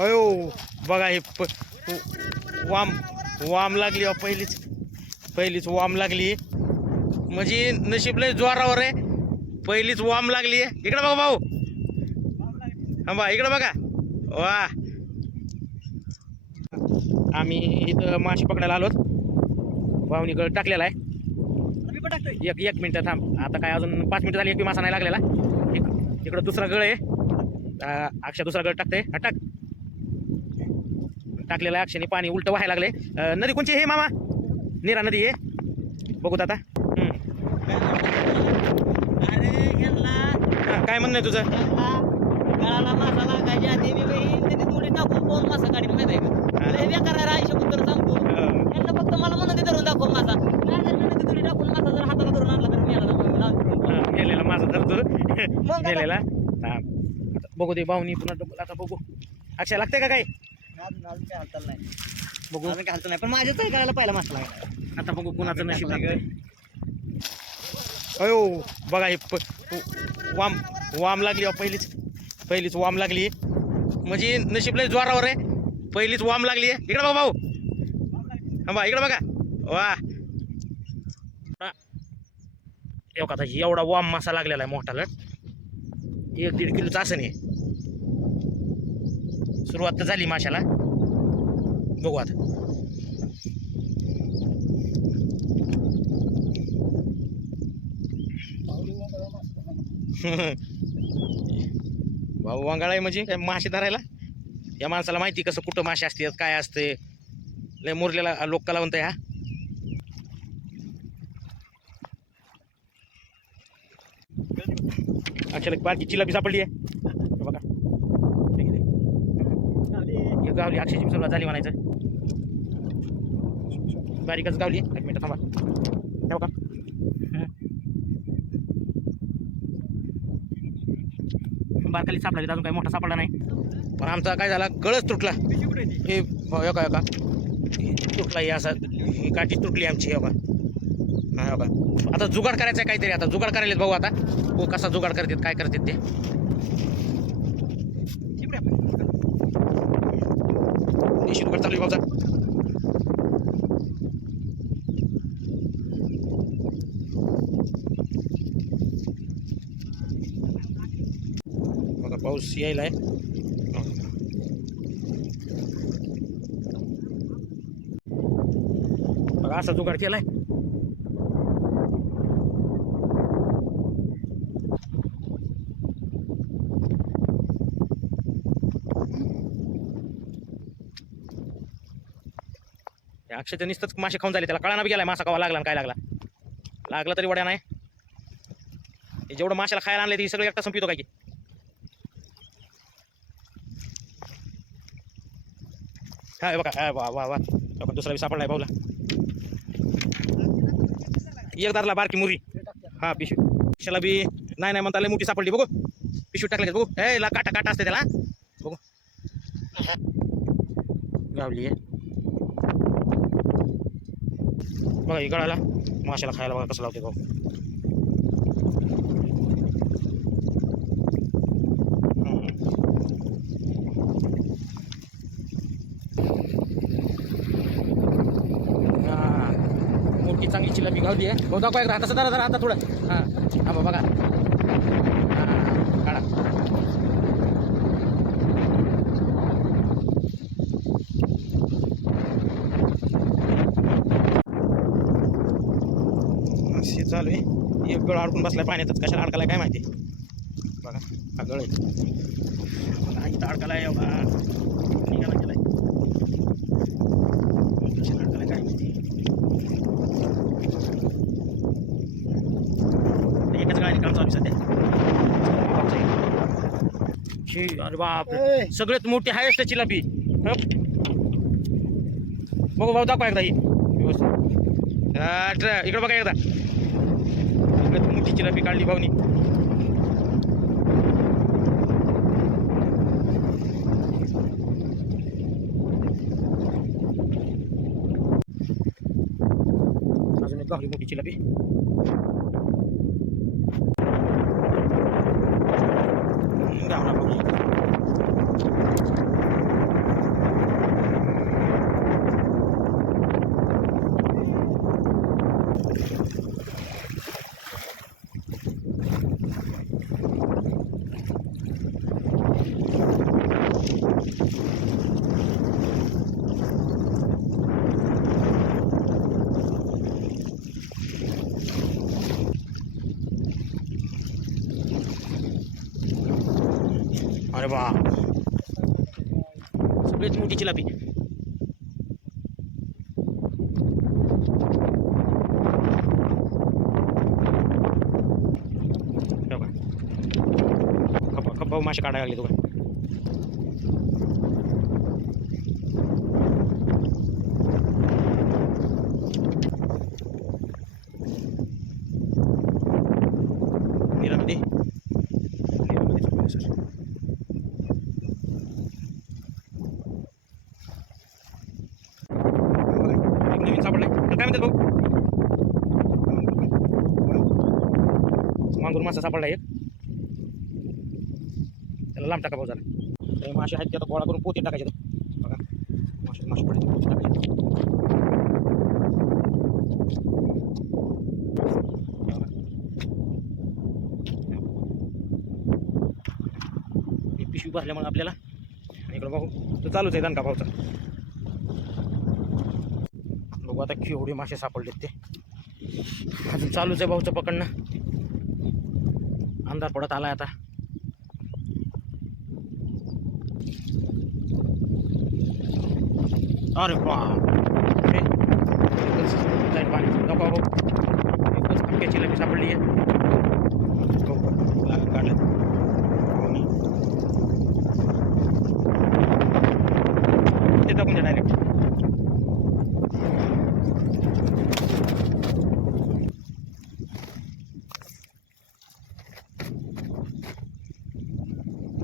अयो बघा हे वाम वाम लागली पहिलीच वाम लागली म्हणजे नशीब लय जोरावर आहे. पहिलीच वाम लागली आहे. इकडे बघा भाऊ, हा बा इकडे बघा. वा आम्ही इथं माशी पकडायला आलोत. भाऊनी गळ टाकलेला आहे. एक मिनिट थांब. आता काय अजून 5 मिनिटं झाली, एक मासा नाही लागलेला. इकडं दुसरा गळ आहे. अक्षा दुसरा गळ टाकते. टाक टाकलेला आहे अक्षाने. पाणी उलट व्हायला लागले. नदी कोणची हे मामा? नीरा नदी आहे. बघूत आता. काय म्हणणं आहे तुझं? गळाला मासा लागायच्या आधी मी त्यांनी थोडी टाकून पाऊन मासा काढी माहिती आहे का? बेकार आयुष्य उत्तर सांगतो. यांना फक्त मला म्हणून धरून दाखव मासा. थोडी टाकून मासा जर हाताला धरून आणला तर मेलेला मासा धरतो. मेलेला. बघू दे भाऊनी पुन्हा. आता बघू अक्षा लागते का काय? अजून काय हालचाल नाही. बघू अजून काय हालचाल नाही, पण माझ्याच करायला पहिला मासा लागला. आता बघू कुणाचं नशीब लागतंय. अयो बघा हे वाम लागली. पहिलीच वाम लागली म्हणजे नशीब लय जोरावर आहे. पहिलीच वाम लागली आहे. इकडे बघा भाऊ, हा बा इकडे बघा. वा आता एवढा वाम मासा लागलेला आहे मोठा लट. 1-1.5 किलोचा असं नाही. सुरुवात तर झाली माशाला. बघू आता. भाऊ वांगाळ आहे म्हणजे काय मासे धरायला. या माणसाला माहिती कसं कुठं मासे असतात, काय असते. लय मुरलेला लोक कला म्हणतोय हा. अक्षरला बारकी चिलापी सापडली आहे बघा. गावली अक्षयची सुरुवात झाली म्हणायचं. बारीकच गावली. 1 मिनिट थांबा. हे बघा बारकाली सापडली. अजून काही मोठा सापडला नाही. पण आमचा काय झाला, गळच तुटला. हे का तुटला. हे असा ही काठी तुटली आमची. हे बघा. हा बघा. आता जुगाड करायचं आहे काहीतरी. आता जुगाड करायला भाऊ. आता हो कसा जुगाड करतात, काय करतात ते. जुगाड चालू आहे भाऊचा. बघा पाऊस यायला आहे. बघा असा जुगाड केलाय. अक्षयचं नुसतंच मासे खाऊन झाले. त्याला कळाना बी गेलाय मासा खावा लागला काय लागला तरी वड्या नाही. जेवढं माशाला खायला आणले ते सगळं एकटा संपितो काय की. हा बघा. वा वा वा. दुसरा बी सापडलाय भाऊला. एक दारला बारकी मुरी. हा पिशवीला बी नाही म्हणता लय मोठी सापडली. बघू पिशवी टाकली. बघू हे काटा असते त्याला. बघू गावली आहे बघा. ही गळाला माशाला खायला बघा कसं लावते भाऊ. मोठी चांगली चिलापी गावली आहे भाऊ. दाखवा एकदा. कसं जरा आता थोडं. हा बघा. काढा. चालू आहे. एक गळ अडकून बसलाय पाण्यातच. कशाला अडकालाय काय माहिती. बघा हा गळ आहे. इथं अडकालाय. निघाला गेलाय. कशाला अडकालाय काय माहिती. एकाच गळाने काम चालू सध्या. अरे बाप सगळ्यात मोठी हायस्ट चिलापी. बघू भाऊ दाखवा एकदा. ही व्यवस्थित इकडं बघा एकदा. मोठी चिलापी काढली भाऊनी. अजून एक गावली मोठी चिलापी. गावला बघू. अरे वा, सगळीच मोठी चिलापी. खपाव मासे काढायला लागले तुम्ही. नीरामध्ये सर एक नवीन सापडलाय. काय म्हणतात भाऊ? मांगूर मासा सापडला एक. त्याला लांब टाका भाऊ जरा. ते मासे आहेत ते आता गोळा करून पोती टाकायचे. बघा मासे मासे पडायचे पोती टाकायचे. पिशवी भरल्यामुळे आपल्याला इकडं भाऊ तर चालूच आहे दणका भाऊचा. बघू आता केवढे मासे सापडलेत ते. अजून चालूच आहे भाऊचं पकडणं. अंधार पडत आलाय आता. अरे बापरे, एकच जाईल पाणी. नको भाऊ, एकच अख्ख्याची लपी सापडली आहे. काढलं ते टाकून द्या डायरेक्ट.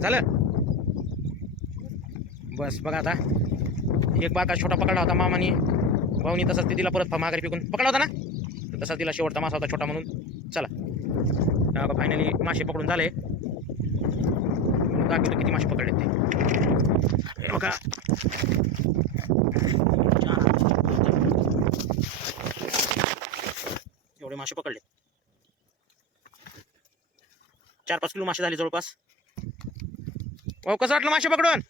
झालं बस. बघा आता एक बारका छोटा पकडला होता मामानी भाऊनी, तसाच ते दिला परत माघारी फेकून. पकडला होता ना तसाच दिला. शेवटचा मासा होता छोटा म्हणून. चला फायनली मासे पकडून झाले. दाखवतो किती मासे पकडले ते. बघा एवढे मासे पकडले. 4-5 किलो मासे झाले जवळपास. कसं वाटलं मासे पकडून?